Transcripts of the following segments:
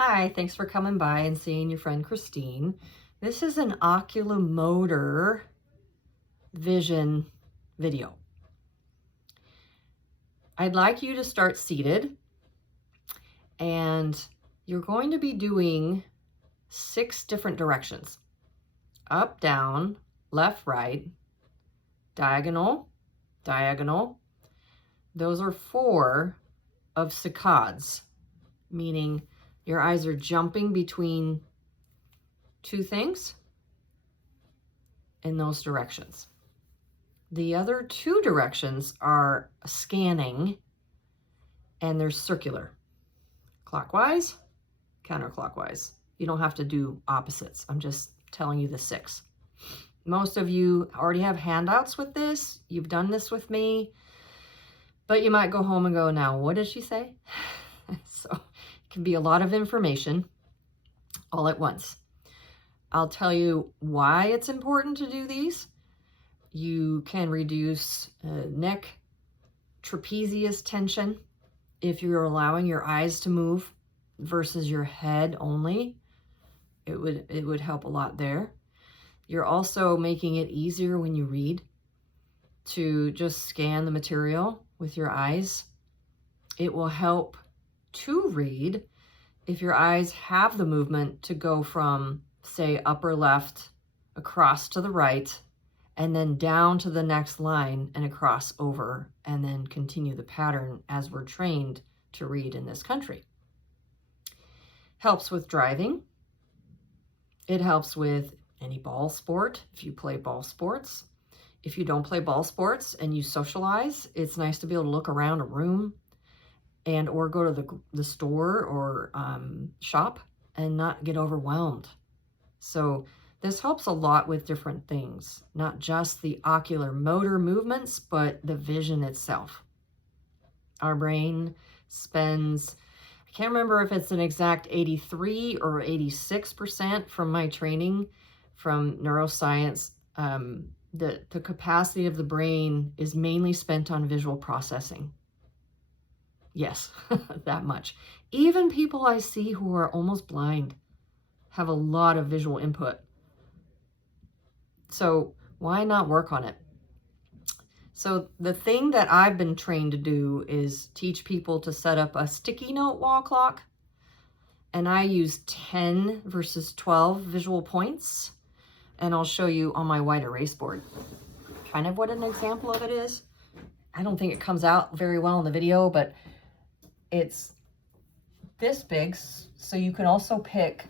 Hi, thanks for coming by and seeing your friend Christine. This is an oculomotor vision video. I'd like you to start seated, and you're going to be doing 6 different directions. Up, down, left, right, diagonal, diagonal. Those are 4 of saccades, meaning your eyes are jumping between 2 things in those directions. The other 2 directions are scanning, and they're circular. Clockwise, counterclockwise. You don't have to do opposites. I'm just telling you the 6. Most of you already have handouts with this. You've done this with me, but you might go home and go, now, what did she say? So it can be a lot of information all at once. I'll tell you why it's important to do these. You can reduce neck trapezius tension if you're allowing your eyes to move versus your head only. It would help a lot there. You're also making it easier when you read to just scan the material with your eyes. It will help to read if your eyes have the movement to go from, say, upper left across to the right, and then down to the next line and across over, and then continue the pattern as we're trained to read in this country. Helps with driving. It helps with any ball sport, if you play ball sports. If you don't play ball sports and you socialize, it's nice to be able to look around a room and or go to the store or shop and not get overwhelmed. So this helps a lot with different things, not just the ocular motor movements, but the vision itself. Our brain spends, I can't remember if it's an exact 83 or 86% from my training from neuroscience. The capacity of the brain is mainly spent on visual processing. Yes, that much. Even people I see who are almost blind have a lot of visual input. So why not work on it? So the thing that I've been trained to do is teach people to set up a sticky note wall clock. And I use 10 versus 12 visual points. And I'll show you on my white erase board kind of what an example of it is. I don't think it comes out very well in the video, but it's this big. So you can also pick,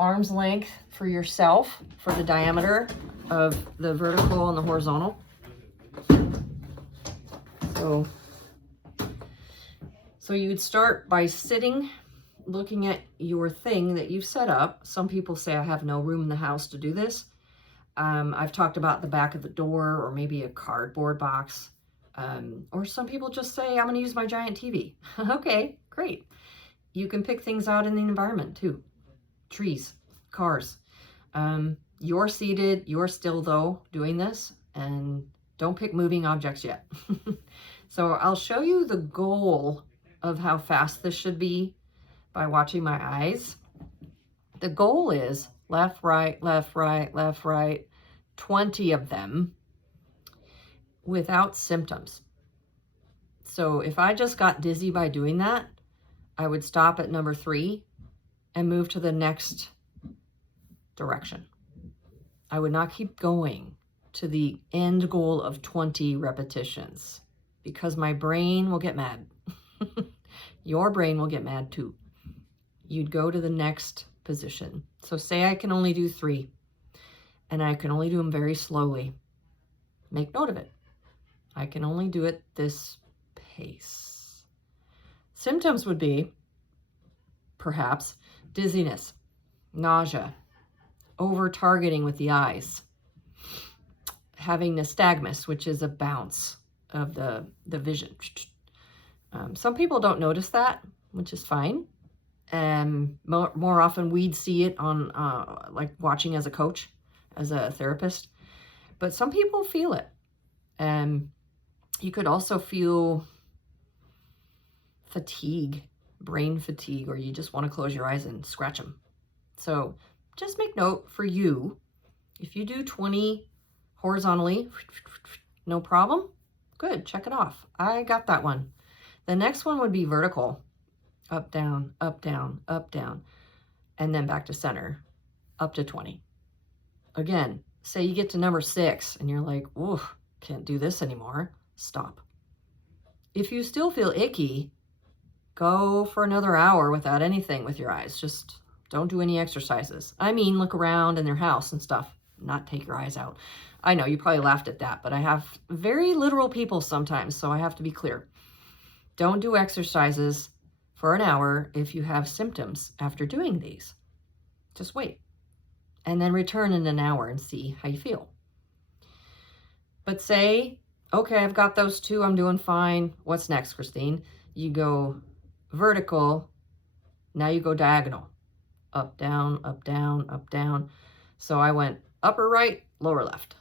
arm's length for yourself for the diameter of the vertical and the horizontal. So you would start by sitting, looking at your thing that you've set up. Some people say, I have no room in the house to do this. I've talked about the back of the door or maybe a cardboard box. Or some people just say, I'm going to use my giant TV. Okay, great. You can pick things out in the environment too. Trees, cars. You're seated, you're still though doing this, and don't pick moving objects yet. So I'll show you the goal of how fast this should be by watching my eyes. The goal is left, right, left, right, left, right, 20 of them without symptoms. So if I just got dizzy by doing that, I would stop at number 3 and move to the next direction. I would not keep going to the end goal of 20 repetitions because my brain will get mad. Your brain will get mad too. You'd go to the next position. So say I can only do 3 and I can only do them very slowly. Make note of it. I can only do it this pace. Symptoms would be perhaps dizziness, nausea, over-targeting with the eyes, having nystagmus, which is a bounce of the vision. Some people don't notice that, which is fine. And more often we'd see it on like watching as a coach, as a therapist. But some people feel it. And you could also feel fatigue, brain fatigue, or you just want to close your eyes and scratch them. So just make note for you, if you do 20 horizontally, no problem. Good, check it off. I got that one. The next one would be vertical. Up, down, up, down, up, down. And then back to center, up to 20. Again, say you get to number 6 and you're like, ooh, can't do this anymore. Stop. If you still feel icky, go for another hour without anything with your eyes. Just don't do any exercises. I mean, look around in their house and stuff, not take your eyes out. I know you probably laughed at that, but I have very literal people sometimes, so I have to be clear. Don't do exercises for an hour if you have symptoms after doing these. Just wait. And then return in an hour and see how you feel. But say, okay, I've got those 2, I'm doing fine. What's next, Christine? You go vertical, now you go diagonal. Up, down, up, down, up, down. So I went upper right, lower left.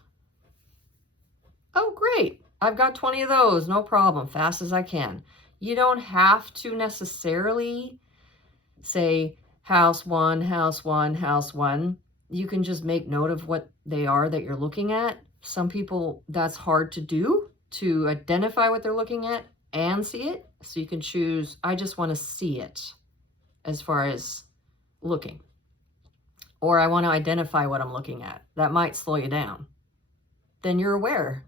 Oh, great. I've got 20 of those, no problem, fast as I can. You don't have to necessarily say house 1, house 1, house 1. You can just make note of what they are that you're looking at. Some people, that's hard to do, to identify what they're looking at and see it. So you can choose, I just want to see it as far as looking. Or I want to identify what I'm looking at. That might slow you down. Then you're aware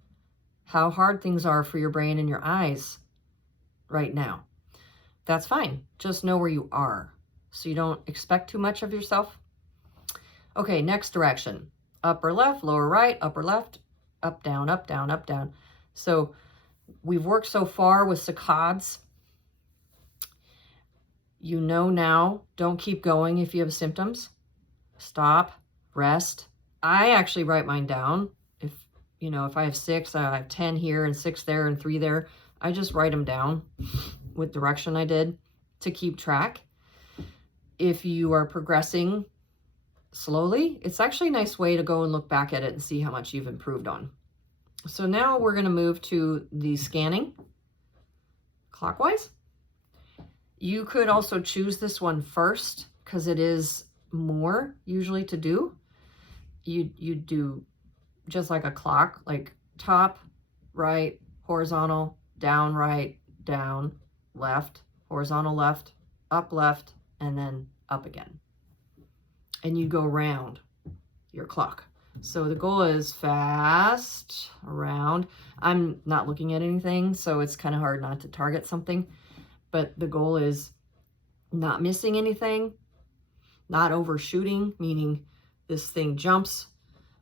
how hard things are for your brain and your eyes right now. That's fine. Just know where you are so you don't expect too much of yourself. Okay, next direction. Upper left, lower right, upper left, up, down, up, down, up, down. So we've worked so far with saccades. You know now, don't keep going if you have symptoms. Stop, rest. I actually write mine down. If I have 6, I have 10 here and 6 there and 3 there. I just write them down with direction I did to keep track. If you are progressing slowly, it's actually a nice way to go and look back at it and see how much you've improved on. So now we're going to move to the scanning clockwise. You could also choose this one first because it is more usually to do. You do just like a clock, like top, right, horizontal, down, right, down, left, horizontal, left, up, and then up again. And you go around your clock. So the goal is fast, around. I'm not looking at anything, so it's kind of hard not to target something. But the goal is not missing anything, not overshooting, meaning this thing jumps,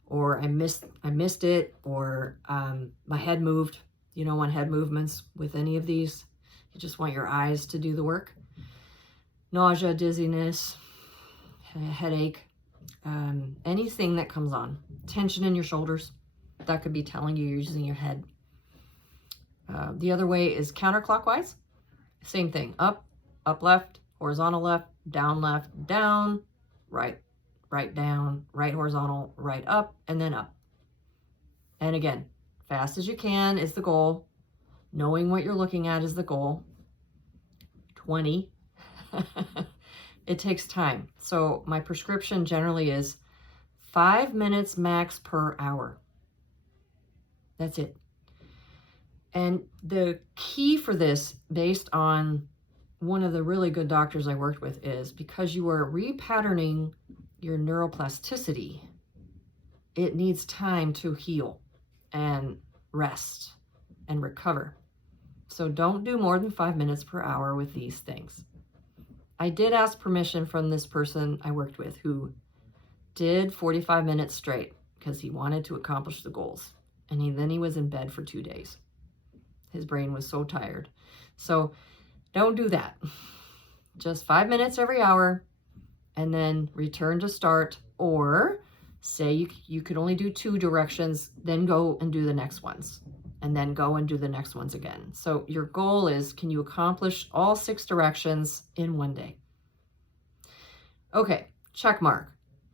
or I missed it, or my head moved. You don't want head movements with any of these. You just want your eyes to do the work. Nausea, dizziness, headache, anything that comes on. Tension in your shoulders, that could be telling you you're using your head. The other way is counterclockwise. Same thing, up left, horizontal left, down, right down, right horizontal, right up, and then up. And again, fast as you can is the goal. Knowing what you're looking at is the goal. 20. It takes time. So my prescription generally is 5 minutes max per hour. That's it. And the key for this, based on one of the really good doctors I worked with, is because you are repatterning your neuroplasticity, it needs time to heal and rest and recover. So don't do more than 5 minutes per hour with these things. I did ask permission from this person I worked with who did 45 minutes straight because he wanted to accomplish the goals. And then he was in bed for 2 days. His brain was so tired. So don't do that. Just 5 minutes every hour and then return to start. Or say you could only do 2 directions, then go and do the next ones. And then go and do the next ones again. So your goal is, can you accomplish all 6 directions in 1 day? Okay, check mark.